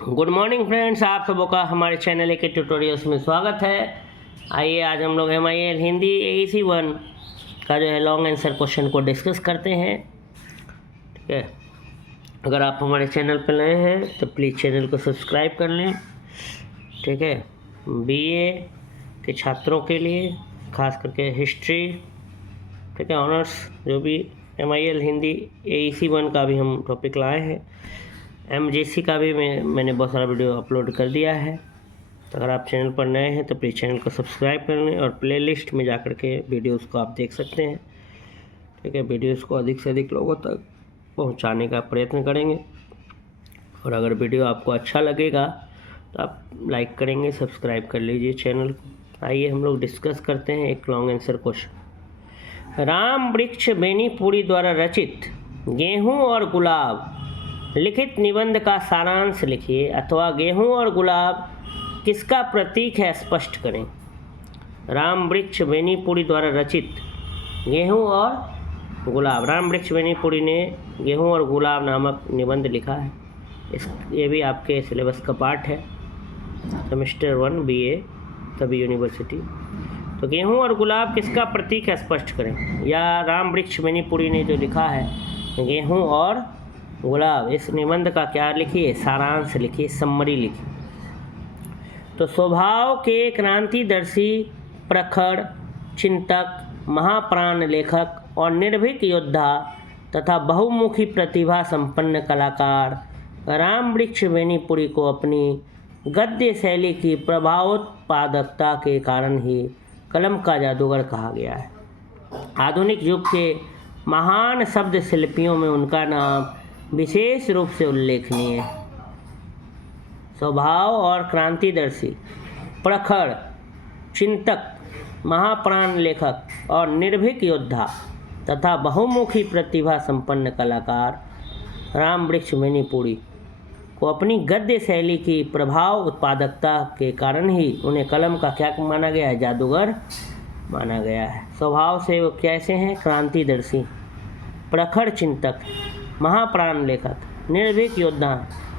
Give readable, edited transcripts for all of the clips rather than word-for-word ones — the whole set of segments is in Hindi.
गुड मॉर्निंग फ्रेंड्स, आप सबों का हमारे चैनल के ट्यूटोरियल्स में स्वागत है। आइए आज हम लोग MIL हिंदी AEC 1 का जो है लॉन्ग आंसर क्वेश्चन को डिस्कस करते हैं। ठीक है, अगर आप हमारे चैनल पर नए हैं तो प्लीज़ चैनल को सब्सक्राइब कर लें। ठीक है, BA के छात्रों के लिए खास करके हिस्ट्री, ठीक है, ऑनर्स जो भी MIL हिंदी AEC 1 का भी हम टॉपिक लाए हैं। MGC का भी मैंने बहुत सारा वीडियो अपलोड कर दिया है। तो अगर आप चैनल पर नए हैं तो प्लीज़ चैनल को सब्सक्राइब कर लें और प्लेलिस्ट में जाकर के वीडियोस को आप देख सकते हैं। ठीक है, वीडियोस को अधिक से अधिक लोगों तक पहुंचाने का प्रयत्न करेंगे और अगर वीडियो आपको अच्छा लगेगा तो आप लाइक करेंगे, सब्सक्राइब कर लीजिए चैनल को। आइए हम लोग डिस्कस करते हैं एक लॉन्ग आंसर क्वेश्चन। राम वृक्ष बेनीपुरी द्वारा रचित गेहूँ और गुलाब लिखित निबंध का सारांश लिखिए, अथवा गेहूं और गुलाब किसका प्रतीक है स्पष्ट करें। राम वृक्ष बेनीपुरी द्वारा रचित गेहूं और गुलाब। राम वृक्ष बेनीपुरी ने गेहूं और गुलाब नामक निबंध लिखा है। ये भी आपके सिलेबस का पार्ट है, सेमेस्टर 1 BA सभी यूनिवर्सिटी। तो गेहूं और गुलाब किसका प्रतीक है स्पष्ट करें, या राम वृक्ष बेनीपुरी ने जो लिखा है गेहूं और गुलाब, इस निबंध का क्या लिखिए, सारांश लिखिए, सम्मरी लिखिए। तो स्वभाव के क्रांतिदर्शी, प्रखर चिंतक, महाप्राण लेखक और निर्भीक योद्धा तथा बहुमुखी प्रतिभा संपन्न कलाकार राम वृक्ष बेनीपुरी को अपनी गद्य शैली की प्रभावोत्पादकता के कारण ही कलम का जादूगर कहा गया है। आधुनिक युग के महान शब्द शिल्पियों में उनका नाम विशेष रूप से उल्लेखनीय है। स्वभाव और क्रांतिदर्शी, प्रखर चिंतक, महाप्राण लेखक और निर्भीक योद्धा तथा बहुमुखी प्रतिभा संपन्न कलाकार राम वृक्ष बेनीपुरी को अपनी गद्य शैली की प्रभाव उत्पादकता के कारण ही उन्हें कलम का क्या माना गया है, जादूगर माना गया है। स्वभाव से वो कैसे हैं, क्रांतिदर्शी, प्रखर चिंतक, महाप्राण लेखक, निर्भीक योद्धा,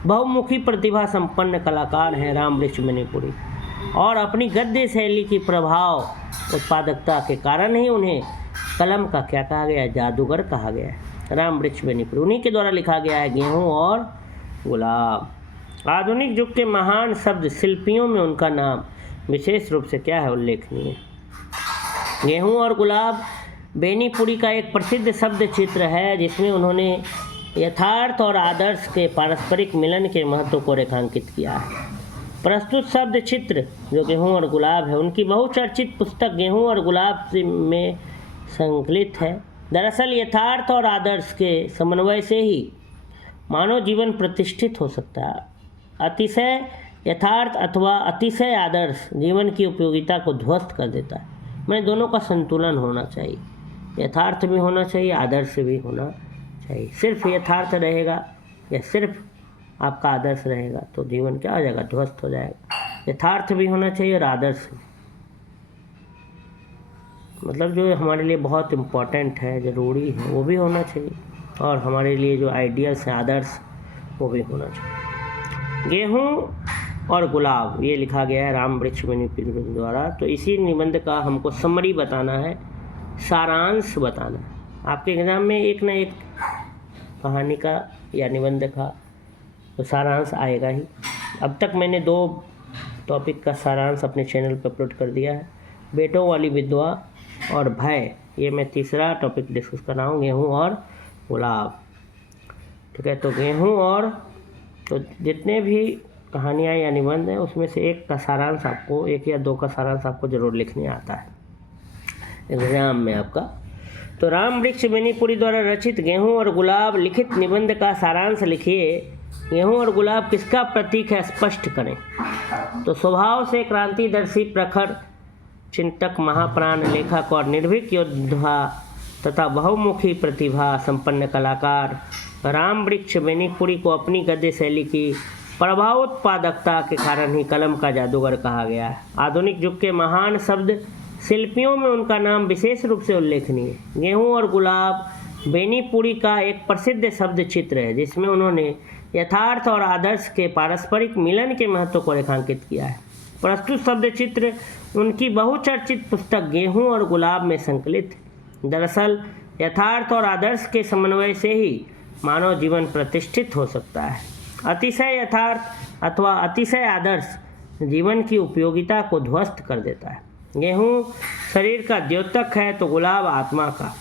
बहुमुखी प्रतिभा संपन्न कलाकार हैं राम वृक्ष बेनीपुरी, और अपनी गद्य शैली की प्रभाव उत्पादकता के कारण ही उन्हें कलम का क्या कहा गया, जादूगर कहा गया है। राम वृक्ष बेनीपुरी, उन्हीं के द्वारा लिखा गया है गेहूँ और गुलाब। आधुनिक युग के महान शब्द शिल्पियों में उनका नाम विशेष रूप से क्या है, उल्लेखनीय। गेहूँ और गुलाब बेनीपुरी का एक प्रसिद्ध शब्द चित्र है जिसमें उन्होंने यथार्थ और आदर्श के पारस्परिक मिलन के महत्व को रेखांकित किया है। प्रस्तुत शब्द चित्र जो गेहूं और गुलाब है, उनकी बहुचर्चित पुस्तक गेहूं और गुलाब में संकलित है। दरअसल यथार्थ और आदर्श के समन्वय से ही मानव जीवन प्रतिष्ठित हो सकता है। अतिशय यथार्थ अथवा अतिशय आदर्श जीवन की उपयोगिता को ध्वस्त कर देता है। मैं दोनों का संतुलन होना चाहिए, यथार्थ भी होना चाहिए, आदर्श भी होना चाहिए। सिर्फ यथार्थ रहेगा या सिर्फ आपका आदर्श रहेगा तो जीवन क्या हो जाएगा, ध्वस्त हो जाएगा। यथार्थ भी होना चाहिए और आदर्श भी, मतलब जो हमारे लिए बहुत इम्पोर्टेंट है, ज़रूरी है, वो भी होना चाहिए, और हमारे लिए जो आइडियल्स हैं, आदर्श, वो भी होना चाहिए। गेहूँ और गुलाब ये लिखा गया है राम वृक्ष बेनीपुरी द्वारा। तो इसी निबंध का हमको समरी बताना है, सारांश बताना है। आपके एग्ज़ाम में एक ना एक कहानी का या निबंध का तो सारांश आएगा ही। अब तक मैंने 2 टॉपिक का सारांश अपने चैनल पर अपलोड कर दिया है, बेटों वाली विधवा और भय। ये मैं तीसरा टॉपिक डिस्कस कर रहा हूँ, गेहूँ और गुलाब। ठीक है, तो गेहूँ और तो जितने भी कहानियाँ या निबंध हैं उसमें से एक का सारांश आपको, 1 या 2 का सारांश आपको ज़रूर लिखने आता है एग्ज़ाम में आपका। तो राम वृक्ष बेनीपुरी द्वारा रचित गेहूं और गुलाब लिखित निबंध का सारांश लिखिए। गेहूं और गुलाब किसका प्रतीक है स्पष्ट करें। तो स्वभाव से क्रांतिदर्शी, प्रखर चिंतक, महाप्राण लेखक और निर्भीक योद्धा तथा बहुमुखी प्रतिभा संपन्न कलाकार राम वृक्ष बेनीपुरी को अपनी गद्य शैली की प्रभावोत्पादकता के कारण ही कलम का जादूगर कहा गया है। आधुनिक युग के महान शब्द शिल्पियों में उनका नाम विशेष रूप से उल्लेखनीय है। गेहूं और गुलाब बेनीपुरी का एक प्रसिद्ध शब्द चित्र है जिसमें उन्होंने यथार्थ और आदर्श के पारस्परिक मिलन के महत्व को रेखांकित किया है। प्रस्तुत शब्द चित्र उनकी बहुचर्चित पुस्तक गेहूं और गुलाब में संकलित है। दरअसल यथार्थ और आदर्श के समन्वय से ही मानव जीवन प्रतिष्ठित हो सकता है। अतिशय यथार्थ अथवा अतिशय आदर्श जीवन की उपयोगिता को ध्वस्त कर देता है। गेहूं शरीर का द्योतक है तो गुलाब आत्मा का।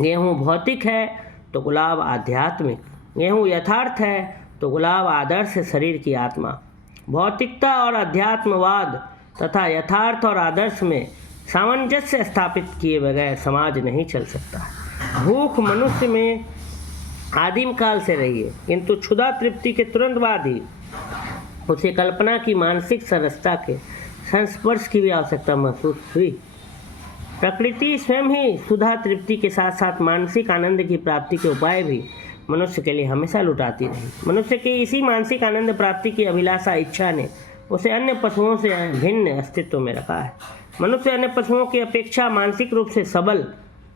गेहूं भौतिक है तो गुलाब आध्यात्मिक। गेहूं यथार्थ है तो गुलाब आदर्श शरीर की आत्मा। भौतिकता और अध्यात्मवाद तथा यथार्थ और आदर्श में सामंजस्य स्थापित किए बगैर समाज नहीं चल सकता। भूख मनुष्य में आदिम काल से रही है, किंतु क्षुधा तृप्ति के तुरंत बाद ही उसे कल्पना की मानसिक सरसता के संस्पर्श की भी आवश्यकता महसूस हुई। प्रकृति स्वयं ही क्षुधा तृप्ति के साथ साथ मानसिक आनंद की प्राप्ति के उपाय भी मनुष्य के लिए हमेशा लुटाती रही। मनुष्य की इसी मानसिक आनंद प्राप्ति की अभिलाषा इच्छा ने उसे अन्य पशुओं से भिन्न अस्तित्व में रखा है। मनुष्य अन्य पशुओं की अपेक्षा मानसिक रूप से सबल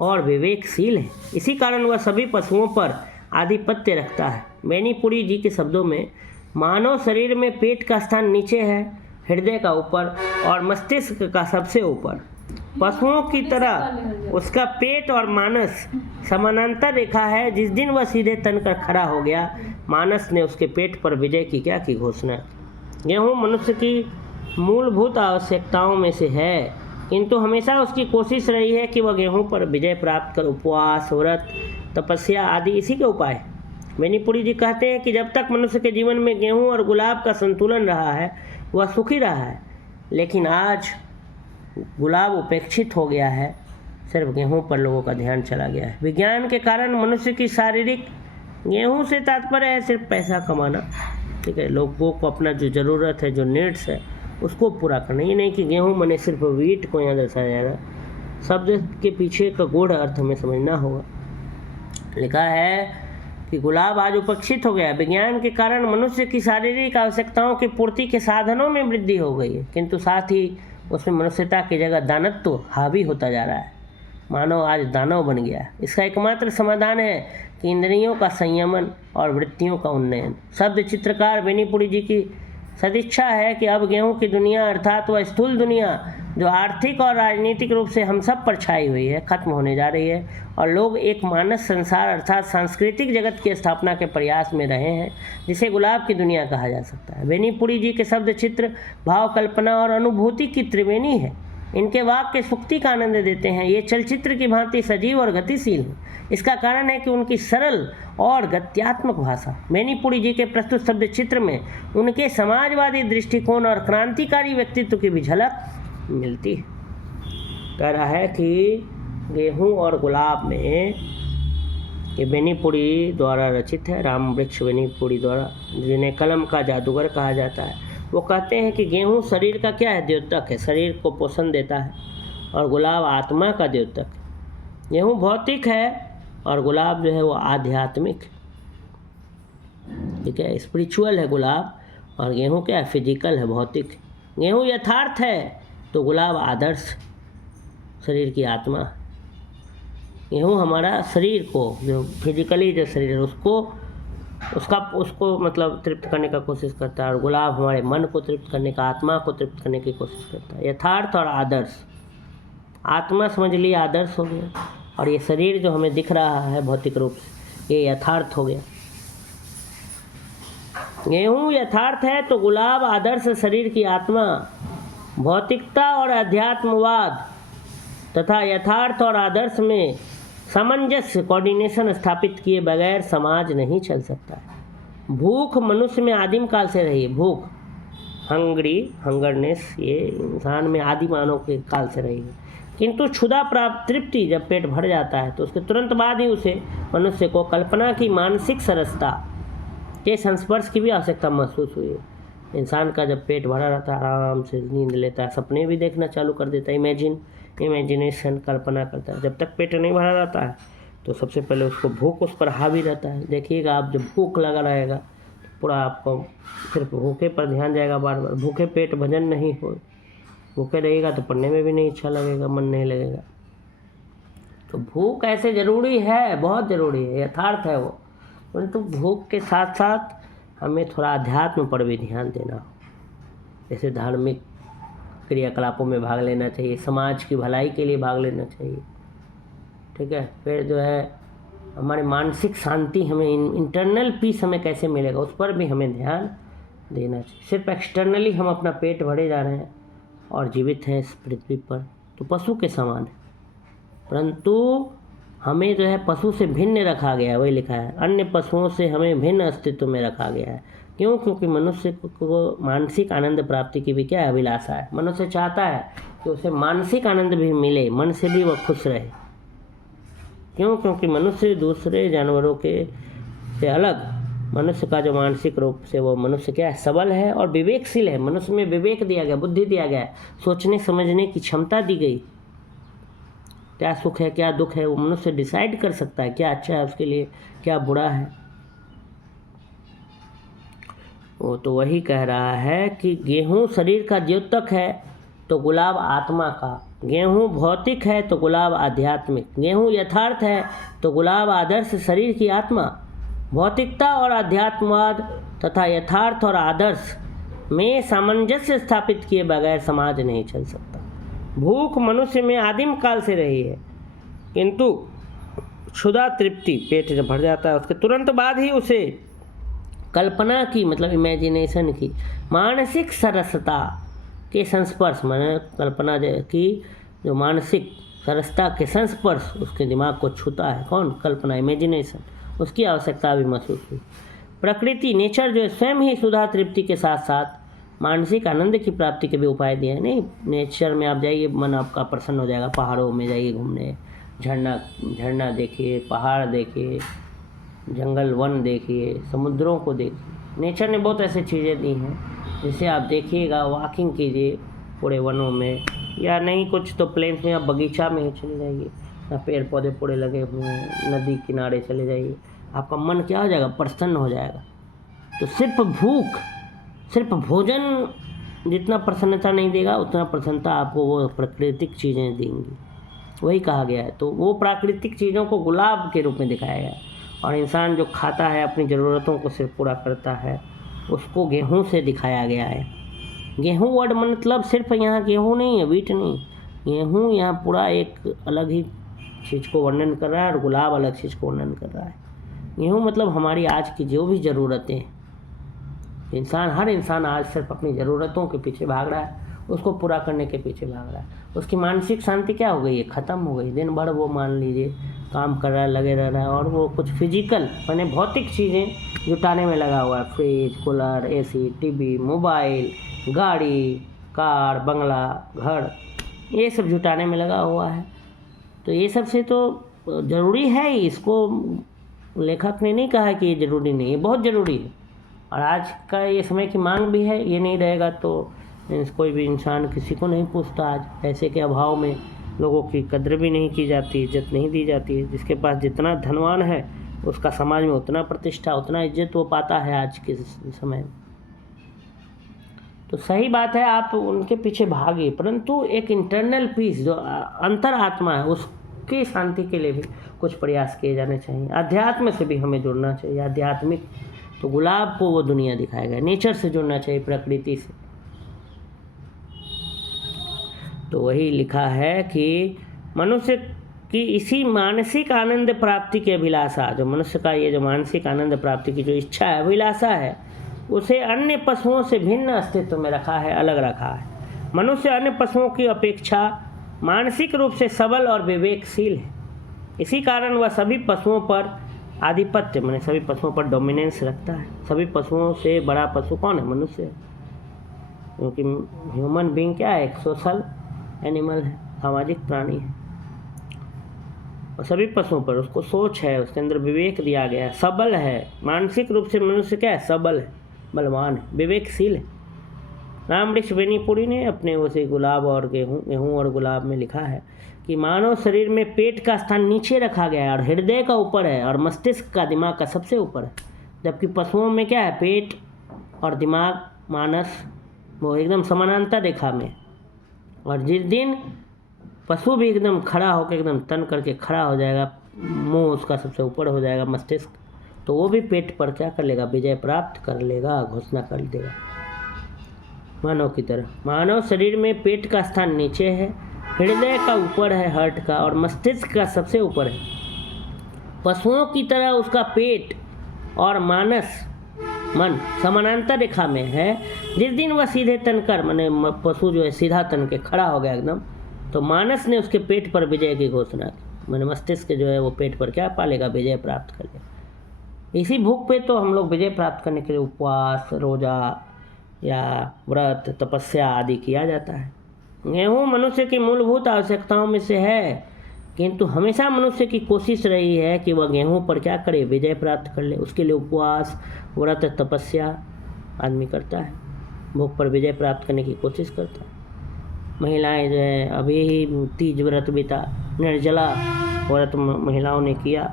और विवेकशील है। इसी कारण वह सभी पशुओं पर आधिपत्य रखता है। बेनीपुरी जी के शब्दों में, मानव शरीर में पेट का स्थान नीचे है, हृदय का ऊपर और मस्तिष्क का सबसे ऊपर। पशुओं की तरह उसका पेट और मानस समानांतर रेखा है। जिस दिन वह सीधे तनकर खड़ा हो गया, मानस ने उसके पेट पर विजय की क्या की घोषणा। गेहूँ मनुष्य की मूलभूत आवश्यकताओं में से है, किंतु हमेशा उसकी कोशिश रही है कि वह गेहूँ पर विजय प्राप्त कर उपवास, व्रत, तपस्या आदि इसी के उपाय। बेनीपुरी जी कहते हैं कि जब तक मनुष्य के जीवन में गेहूँ और गुलाब का संतुलन रहा है, वह सुखी रहा है। लेकिन आज गुलाब उपेक्षित हो गया है, सिर्फ गेहूं पर लोगों का ध्यान चला गया है। विज्ञान के कारण मनुष्य की शारीरिक, गेहूं से तात्पर्य है सिर्फ पैसा कमाना, ठीक है, लोगों को अपना जो ज़रूरत है, जो नीड्स है, उसको पूरा करना। ये नहीं कि गेहूं मने सिर्फ वीट को यहाँ दर्शाया जा रहा। शब्द के पीछे का गूढ़ अर्थ हमें समझना होगा। लिखा है कि गुलाब आज उपेक्षित हो गया। विज्ञान के कारण मनुष्य की शारीरिक आवश्यकताओं की पूर्ति के साधनों में वृद्धि हो गई है, किंतु साथ ही उसमें मनुष्यता की जगह दानत्व हावी होता जा रहा है। मानव आज दानव बन गया है। इसका एकमात्र समाधान है कि इंद्रियों का संयमन और वृत्तियों का उन्नयन। शब्द चित्रकार बेनीपुरी जी की सदिच्छा है कि अब गेहूं की दुनिया अर्थात वह स्थूल दुनिया जो आर्थिक और राजनीतिक रूप से हम सब पर छाई हुई है, खत्म होने जा रही है और लोग एक मानस संसार अर्थात सांस्कृतिक जगत की स्थापना के प्रयास में रहे हैं, जिसे गुलाब की दुनिया कहा जा सकता है। बेनीपुरी जी के शब्द चित्र भाव, कल्पना और अनुभूति की त्रिवेणी है। इनके वाक्य सुक्ति का आनंद देते हैं। ये चलचित्र की भांति सजीव और गतिशील हैं। इसका कारण है कि उनकी सरल और गत्यात्मक भाषा। बेनीपुरी जी के प्रस्तुत शब्द चित्र में उनके समाजवादी दृष्टिकोण और क्रांतिकारी व्यक्तित्व की भी झलक मिलती है। कह रहा है कि गेहूं और गुलाब में, ये बेनीपुरी द्वारा रचित है, राम वृक्ष बेनीपुरी द्वारा, जिन्हें कलम का जादूगर कहा जाता है। वो कहते हैं कि गेहूं शरीर का क्या है, द्योतक है, शरीर को पोषण देता है, और गुलाब आत्मा का द्योतक है। गेहूं भौतिक है और गुलाब जो है वो आध्यात्मिक, ठीक है, स्पिरिचुअल है गुलाब, और गेहूं क्या है, फिजिकल है, भौतिक। गेहूं यथार्थ है तो गुलाब आदर्श, शरीर की आत्मा। गेहूं हमारा शरीर को, जो फिजिकली जो शरीर है उसको मतलब तृप्त करने का कोशिश करता है, और गुलाब हमारे मन को तृप्त करने का, आत्मा को तृप्त करने की कोशिश करता है। यथार्थ और आदर्श, आत्मा समझ लिए आदर्श हो गया, और ये शरीर जो हमें दिख रहा है भौतिक रूप से, ये यथार्थ हो गया। गेहूं यथार्थ है तो गुलाब आदर्श, शरीर की आत्मा। भौतिकता और अध्यात्मवाद तथा यथार्थ और आदर्श में सामंजस्य, कोऑर्डिनेशन स्थापित किए बगैर समाज नहीं चल सकता है। भूख मनुष्य में आदिम काल से रही है। भूख, हंगरनेस, ये इंसान में आदि मानव के काल से रही है, किंतु क्षुधा प्राप्त तृप्ति जब पेट भर जाता है तो उसके तुरंत बाद ही उसे, मनुष्य को, कल्पना की मानसिक सरसता के संस्पर्श की भी आवश्यकता महसूस हुई है। इंसान का जब पेट भरा रहता है, आराम से नींद लेता है, सपने भी देखना चालू कर देता है, इमेजिनेशन, कल्पना करता है। जब तक पेट नहीं भरा रहता है तो सबसे पहले उसको भूख उस पर हावी रहता है। देखिएगा आप, जब भूख लगा रहेगा तो पूरा आपको सिर्फ भूखे पर ध्यान जाएगा बार बार। भूखे पेट भजन नहीं हो, भूखे रहेगा तो पढ़ने में भी नहीं अच्छा लगेगा, मन नहीं लगेगा। तो भूख ऐसे ज़रूरी है, बहुत ज़रूरी है, यथार्थ है वो, परंतु भूख के साथ साथ हमें थोड़ा अध्यात्म पर भी ध्यान देना हो, जैसे धार्मिक क्रियाकलापों में भाग लेना चाहिए, समाज की भलाई के लिए भाग लेना चाहिए, ठीक है। फिर जो है हमारी मानसिक शांति, हमें इंटरनल पीस हमें कैसे मिलेगा उस पर भी हमें ध्यान देना चाहिए। सिर्फ एक्सटर्नली हम अपना पेट भरे जा रहे हैं और जीवित हैं इस पृथ्वी पर, तो पशु के समान है, परंतु हमें जो है पशु से भिन्न रखा गया है। वही लिखा है, अन्य पशुओं से हमें भिन्न अस्तित्व में रखा गया है। क्यों? क्योंकि मनुष्य को मानसिक आनंद प्राप्ति की भी क्या है, अभिलाषा है। मनुष्य चाहता है कि उसे मानसिक आनंद भी मिले, मन से भी वह खुश रहे। क्यों? क्योंकि मनुष्य दूसरे जानवरों के से अलग, मनुष्य का जो मानसिक रूप से वो मनुष्य क्या है, सबल है और विवेकशील है। मनुष्य में विवेक दिया गया, बुद्धि दिया गया है, सोचने समझने की क्षमता दी गई। क्या सुख है क्या दुख है वो मनुष्य डिसाइड कर सकता है, क्या अच्छा है उसके लिए, क्या बुरा है। वो तो वही कह रहा है कि गेहूँ शरीर का द्योतक है तो गुलाब आत्मा का, गेहूँ भौतिक है तो गुलाब आध्यात्मिक, गेहूँ यथार्थ है तो गुलाब आदर्श शरीर की आत्मा। भौतिकता और अध्यात्मवाद तथा यथार्थ और आदर्श में सामंजस्य स्थापित किए बगैर समाज नहीं चल सकता। भूख मनुष्य में आदिम काल से रही है, किंतु क्षुधा तृप्ति, पेट जब भर जाता है उसके तुरंत बाद ही उसे कल्पना की, मतलब इमेजिनेशन की, मानसिक सरसता के संस्पर्श, माने कल्पना की जो मानसिक सरसता के संस्पर्श उसके दिमाग को छूता है। कौन? कल्पना, इमेजिनेशन, उसकी आवश्यकता भी महसूस हुई। प्रकृति, नेचर जो है स्वयं ही सुधा तृप्ति के साथ साथ मानसिक आनंद की प्राप्ति के भी उपाय दिए हैं। नहीं, नेचर में आप जाइए, मन आपका प्रसन्न हो जाएगा। पहाड़ों में जाइए घूमने, झरना देखिए, पहाड़ देखिए, जंगल वन देखिए, समुद्रों को देखिए। नेचर ने बहुत ऐसी चीज़ें दी हैं जिसे आप देखिएगा, वॉकिंग कीजिए पूरे वनों में, या नहीं कुछ तो प्लेन्स में आप बगीचा में ही चले जाइए, या पेड़ पौधे पूरे लगे हुए हैं, नदी किनारे चले जाइए, आपका मन क्या हो जाएगा, प्रसन्न हो जाएगा। तो सिर्फ भोजन जितना प्रसन्नता नहीं देगा उतना प्रसन्नता आपको वो प्राकृतिक चीज़ें देंगी। वही कहा गया है। तो वो प्राकृतिक चीज़ों को गुलाब के रूप में दिखाया गया है, और इंसान जो खाता है अपनी ज़रूरतों को सिर्फ पूरा करता है उसको गेहूँ से दिखाया गया है। गेहूँ वर्ड मतलब सिर्फ यहाँ गेहूँ नहीं है, वीट नहीं, गेहूँ यहाँ पूरा एक अलग ही चीज़ को वर्णन कर रहा है और गुलाब अलग चीज़ को वर्णन कर रहा है। गेहूँ मतलब हमारी आज की जो भी ज़रूरतें, हर इंसान आज सिर्फ अपनी ज़रूरतों के पीछे भाग रहा है, उसको पूरा करने के पीछे भाग रहा है। उसकी मानसिक शांति क्या हो गई है, ख़त्म हो गई। दिन भर वो मान लीजिए काम कर रहा है, लगे रह रहा है, और वो कुछ फिजिकल माने भौतिक चीज़ें जुटाने में लगा हुआ है। Fridge, cooler, AC, TV, mobile, गाड़ी, कार, बंगला, घर, ये सब जुटाने में लगा हुआ है। तो ये सब से तो ज़रूरी है ही, इसको लेखक ने नहीं कहा कि ये ज़रूरी नहीं है, बहुत ज़रूरी है। और आज का ये समय की मांग भी है, ये नहीं रहेगा तो कोई भी इंसान किसी को नहीं पूछता। आज पैसे के अभाव में लोगों की कद्र भी नहीं की जाती, इज्जत नहीं दी जाती है। जिसके पास जितना धनवान है उसका समाज में उतना प्रतिष्ठा, उतना इज्जत वो पाता है आज के समय में। तो सही बात है, आप उनके पीछे भागिए, परंतु एक इंटरनल पीस जो अंतर आत्मा है उसकी शांति के लिए भी कुछ प्रयास किए जाने चाहिए। अध्यात्म से भी हमें जुड़ना चाहिए, आध्यात्मिक। तो गुलाब को वो दुनिया दिखाएगा, नेचर से जुड़ना चाहिए, प्रकृति से। तो वही लिखा है कि मनुष्य की इसी मानसिक आनंद प्राप्ति की अभिलाषा, जो मनुष्य का ये जो मानसिक आनंद प्राप्ति की जो इच्छा है, अभिलाषा है, उसे अन्य पशुओं से भिन्न अस्तित्व में रखा है, अलग रखा है। मनुष्य अन्य पशुओं की अपेक्षा मानसिक रूप से सबल और विवेकशील है। इसी कारण वह सभी पशुओं पर आधिपत्य, माने सभी पशुओं पर डोमिनेंस रखता है। सभी पशुओं से बड़ा पशु कौन है? मनुष्य है। क्योंकि ह्यूमन बीइंग क्या है? एक सोशल एनिमल है, सामाजिक प्राणी है। और सभी पशुओं पर उसको सोच है, उसके अंदर विवेक दिया गया है, सबल है। मानसिक रूप से मनुष्य क्या है? सबल है, बलवान है, विवेकशील है। रामवृक्ष बेनीपुरी ने अपने उसे गुलाब और गेहूँ और गुलाब में लिखा है कि मानव शरीर में पेट का स्थान नीचे रखा गया है और हृदय का ऊपर है, और मस्तिष्क का दिमाग का सबसे ऊपर है। जबकि पशुओं में क्या है? पेट और दिमाग, मानस वो एकदम समानांतर रेखा में। और जिस दिन पशु भी एकदम खड़ा होकर एकदम तन करके खड़ा हो जाएगा, मुंह उसका सबसे ऊपर हो जाएगा, मस्तिष्क, तो वो भी पेट पर क्या कर लेगा, विजय प्राप्त कर लेगा, घोषणा कर देगा मानव की तरह। मानव शरीर में पेट का स्थान नीचे है, हृदय का ऊपर है, हार्ट का, और मस्तिष्क का सबसे ऊपर है। पशुओं की तरह उसका पेट और मन समानांतर रेखा में है। जिस दिन वह सीधे तनकर, माने पशु जो है सीधा तन के खड़ा हो गया एकदम, तो मानस ने उसके पेट पर विजय की घोषणा की। माने मस्तिष्क जो है वो पेट पर क्या पा लेगा, विजय प्राप्त कर लेगा। इसी भूख पे तो हम लोग विजय प्राप्त करने के लिए उपवास, रोजा या व्रत, तपस्या आदि किया जाता है। गेहूँ मनुष्य की मूलभूत आवश्यकताओं में से है, किंतु हमेशा मनुष्य की कोशिश रही है कि वह गेहूँ पर क्या करे, विजय प्राप्त कर ले। उसके लिए उपवास, व्रत, तपस्या आदमी करता है, भूख पर विजय प्राप्त करने की कोशिश करता है। महिलाएं जो है, अभी ही तीज व्रत बीता, निर्जला व्रत महिलाओं ने किया,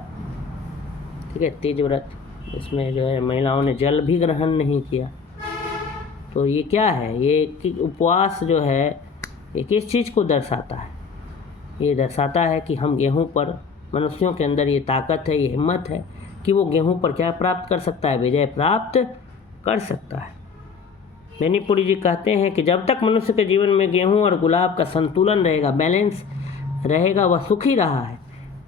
ठीक है, तीज व्रत। इसमें जो है महिलाओं ने जल भी ग्रहण नहीं किया। तो ये क्या है, ये उपवास जो है ये किस चीज़ को दर्शाता है? ये दर्शाता है कि हम गेहूं पर, मनुष्यों के अंदर ये ताकत है, ये हिम्मत है कि वो गेहूं पर क्या प्राप्त कर सकता है, विजय प्राप्त कर सकता है। बेनीपुरी जी कहते हैं कि जब तक मनुष्य के जीवन में गेहूं और गुलाब का संतुलन रहेगा, बैलेंस रहेगा, वह सुखी रहा है।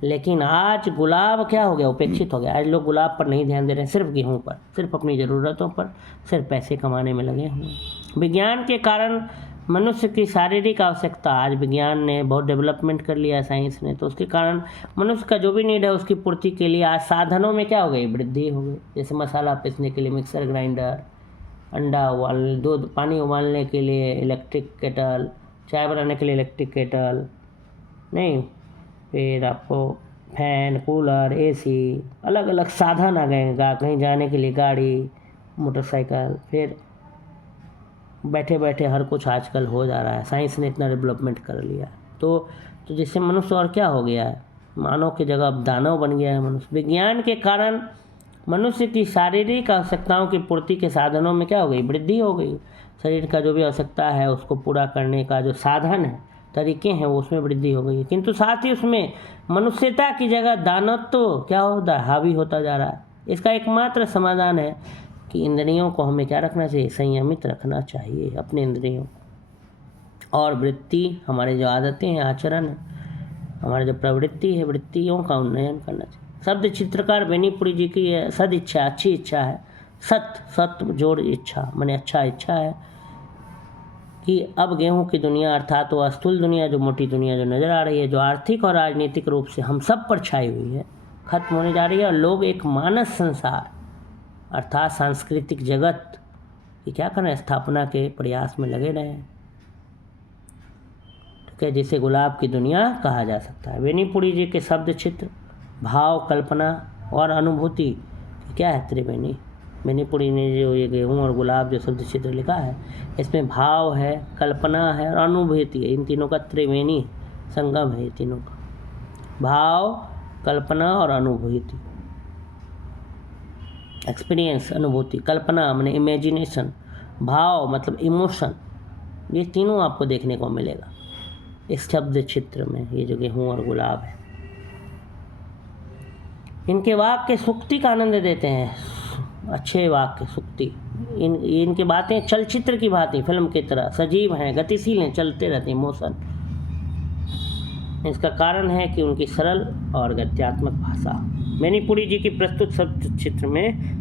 लेकिन आज गुलाब क्या हो गया, उपेक्षित हो गया। आज लोग गुलाब पर नहीं ध्यान दे रहे हैं, सिर्फ गेहूं पर, सिर्फ अपनी ज़रूरतों पर, सिर्फ पैसे कमाने में लगे हुए हैं। विज्ञान के कारण मनुष्य की शारीरिक आवश्यकता, आज विज्ञान ने बहुत डेवलपमेंट कर लिया, साइंस ने, तो उसके कारण मनुष्य का जो भी नीड है उसकी पूर्ति के लिए आज साधनों में क्या हो गई, वृद्धि हो गई। जैसे मसाला पीसने के लिए मिक्सर ग्राइंडर, अंडा उबालने, दूध पानी उबालने के लिए इलेक्ट्रिक केटल, चाय बनाने के लिए इलेक्ट्रिक केटल, नहीं, फिर आपको फैन, कूलर, एसी, अलग अलग साधन आ गए। कहीं जाने के लिए गाड़ी, मोटरसाइकिल, फिर बैठे बैठे हर कुछ आजकल हो जा रहा है। साइंस ने इतना डेवलपमेंट कर लिया तो जिससे मनुष्य और क्या हो गया है, मानव की जगह अब दानव बन गया है मनुष्य। विज्ञान के कारण मनुष्य की शारीरिक आवश्यकताओं की पूर्ति के साधनों में क्या हो गई, वृद्धि हो गई। शरीर का जो भी आवश्यकता है उसको पूरा करने का जो साधन है, तरीके हैं, वो उसमें वृद्धि हो गई है। किंतु साथ ही उसमें मनुष्यता की जगह दानत्व तो क्या होता है, हावी होता जा रहा है। इसका एकमात्र समाधान है कि इंद्रियों को हमें क्या रखना चाहिए, संयमित रखना चाहिए अपने इंद्रियों। और वृत्ति, हमारे जो आदतें हैं, आचरण है, हमारे जो प्रवृत्ति है, वृत्तियों का उन्नयन करना चाहिए। शब्द चित्रकार बेनीपुरी जी की सद इच्छा, अच्छी इच्छा है, सत जोड़ इच्छा, माने अच्छा इच्छा है कि अब गेहूं की दुनिया, अर्थात वो स्थूल दुनिया, जो मोटी दुनिया जो नज़र आ रही है, जो आर्थिक और राजनीतिक रूप से हम सब पर छाई हुई है, खत्म होने जा रही है। और लोग एक मानस संसार अर्थात सांस्कृतिक जगत की क्या करें, स्थापना के प्रयास में लगे रहे हैं, ठीक है, जिसे गुलाब की दुनिया कहा जा सकता है। बेनीपुरी जी के शब्द चित्र, भाव, कल्पना और अनुभूति क्या है, त्रिवेणी। बेनीपुरी ने जो ये गेहूँ और गुलाब जो शब्द चित्र लिखा है, इसमें भाव है, कल्पना है और अनुभूति है। इन तीनों का त्रिवेणी संगम है, ये तीनों का, भाव, कल्पना और अनुभूति। एक्सपीरियंस, अनुभूति, कल्पना माने इमेजिनेशन, भाव मतलब इमोशन, ये तीनों आपको देखने को मिलेगा इस शब्द चित्र में। ये जो गेहूँ और गुलाब है, इनके वाक्य सूक्ति का आनंद देते हैं, अच्छे वाक्य, सूक्ति। इनकी बातें चलचित्र की भांति, फिल्म की तरह सजीव हैं, गतिशील हैं, चलते रहते हैं, मोशन। इसका कारण है कि उनकी सरल और गद्यात्मक भाषा। बेनीपुरी जी की प्रस्तुत शब्द चित्र में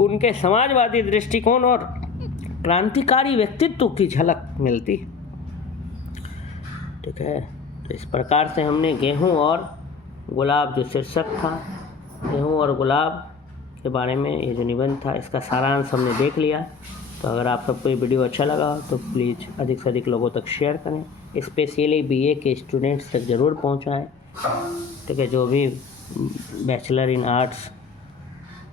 उनके समाजवादी दृष्टिकोण और क्रांतिकारी व्यक्तित्व की झलक मिलती, ठीक है। तो इस प्रकार से हमने गेहूं और गुलाब, जो शीर्षक था गेहूं और गुलाब के बारे में, ये जो निबंध था, इसका सारांश हमने देख लिया। तो अगर आप सबको ये वीडियो अच्छा लगा हो तो प्लीज़ अधिक से अधिक लोगों तक शेयर करें, स्पेशली बीए के स्टूडेंट्स तक ज़रूर पहुंचाएं, ठीक है, जो भी बैचलर इन आर्ट्स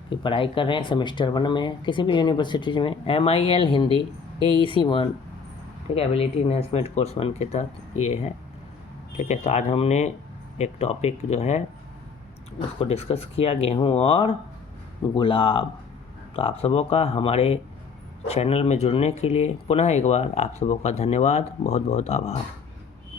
की पढ़ाई कर रहे हैं, सेमेस्टर 1 में किसी भी यूनिवर्सिटीज़ में, MIL हिंदी AEC 1, ठीक है, एबिलिटी इन्हेंसमेंट कोर्स 1 के तहत ये है, ठीक है। तो आज हमने एक टॉपिक जो है उसको डिस्कस किया, गेहूं और गुलाब। तो आप सबों का हमारे चैनल में जुड़ने के लिए पुनः एक बार आप सबों का धन्यवाद, बहुत बहुत आभार।